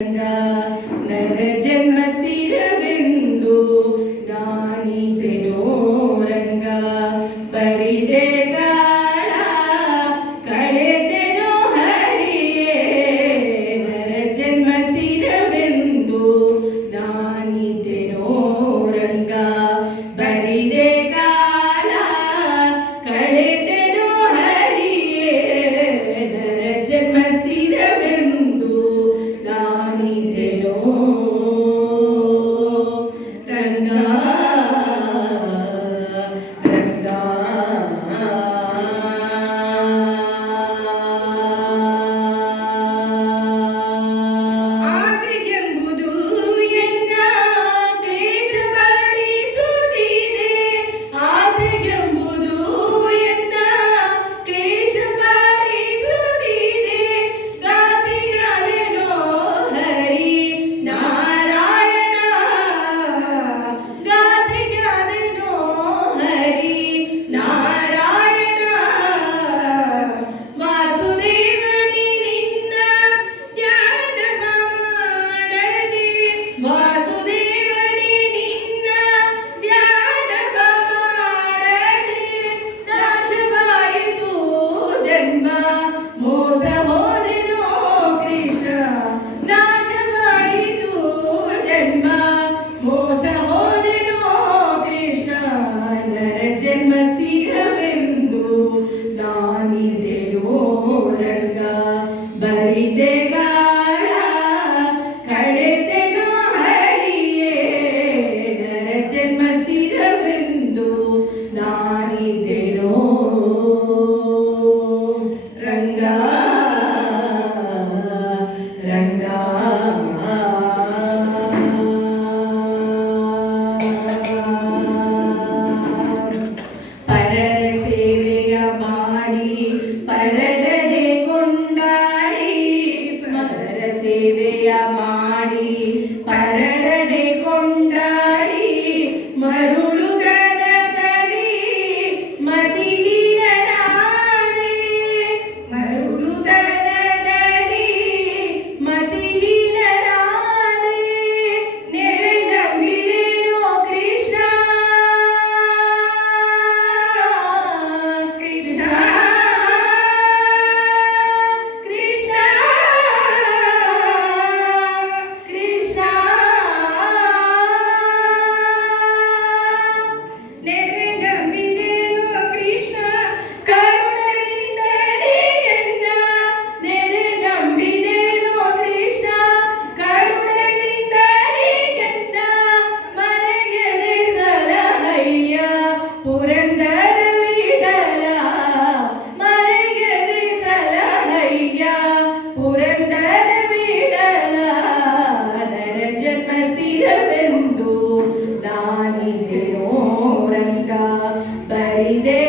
ನರ ಜನ್ಮ ಸ್ಥಿರವೆಂದು ನಾನಿದ್ದೆನೋ ರಂಗ ಬರಿದೆ ಕಾಲ ಕಳೆದೆನೋ ಹರಿಯೇ ನರ ಜನ್ಮ ಸ್ಥಿರವೆಂದು ನಾನಿದ್ದೆನೋ ರಂಗ ಬರಿದೆ ಕಾಲ ಕಳೆದೆನೋ ಹರಿಯೇ ನರ ಜನ್ಮ ಸ್ಥಿರವೆಂದು ನಾನಿದ್ದೆನೋ ರಂಗ ರಂಗ ಆಸೆಗೆಂಬುದು ಎನ್ನ ಕ್ಲೇಶ ಪಡಿಸುತ್ತಿದೆ ಆಸೆಗೆಂಬುದು ಎನ್ನ ಕ್ಲೇಶ ಪಡಿಸುತ್ತಿದೆ ದಾಸಿಯಾದೆನೋ ಹರಿ ನಾರಾಯಣ ದಾಸಿಯಾದೆನೋ ಹರಿ ನಾರಾಯಣ ವಾಸುದೇವನಿ ನಿನ್ನ ಧ್ಯಾನವ ಮಾಡದೆ ವಾಸುದೇವನಿ ನಿನ್ನ ಧ್ಯಾನವ ಮಾಡದೆ ನಾಶವಾಯಿತು ಜನ್ಮ ಮೋಸ ಹೋದೆನೋ ಕೃಷ್ಣ ನಾಶವಾಯಿತು ಜನ್ಮ ಮೋಸ ಹೋದೆನೋ ಕೃಷ್ಣ ನರ ಜನ್ಮ ಸ್ಥಿರವೆಂದು ನಾನಿದ್ದೆನೋ ರಂಗ ಬರಿದೆ ಗಾಳ ಕಳೆದೆನೋ ಹರಿಯೇ ನರ ಜನ್ಮ ಸ್ಥಿರವೆಂದು ನಾನಿದ್ದೆನೋ ರಂಗ ರಂಗ ಪರರ ಸೇವೆಯ ಮಾಡಿ ಪರರನೆ ಕೊಂಡಾಡಿ ಪರರ ಸೇವೆಯ ಮಾಡಿ ಪರರನೆ ಕೊಂಡಾಡಿ ಮರುಳುಗರದಲ್ಲಿ ಮತಿಹೀನರಾದೆ ಮರುಳುತನದಲ್ಲಿ ಮತಿಹೀನರಾದೆ ನೆರೆ ನಂಬಿದೆನೋ ಕೃಷ್ಣ ಕೃಷ್ಣ ಕೃಷ್ಣ ಕೃಷ್ಣ ನೆರೆ ನಂಬಿದೆನೋ ಕೃಷ್ಣ ಕರುಣೆಯಿಂದಲೇ ಎನ್ನ ನೆರೆ ನಂಬಿದೆನೋ ಕೃಷ್ಣ ಕರುಣೆಯಿಂದಲೇ ಎನ್ನ ಮರೆಯದೆ ಸಲಹಯ್ಯ ಪುರಂದರ ವಿಠಲ ಮರೆಯದೆ ಸಲಹಯ್ಯ ಪುರಂದರ ವಿಠಲ ನರ ಜನ್ಮ ಸ್ಥಿರವೆಂದು ನಾನಿದ್ದೆನೋ ರಂಗ ಬರಿದೆ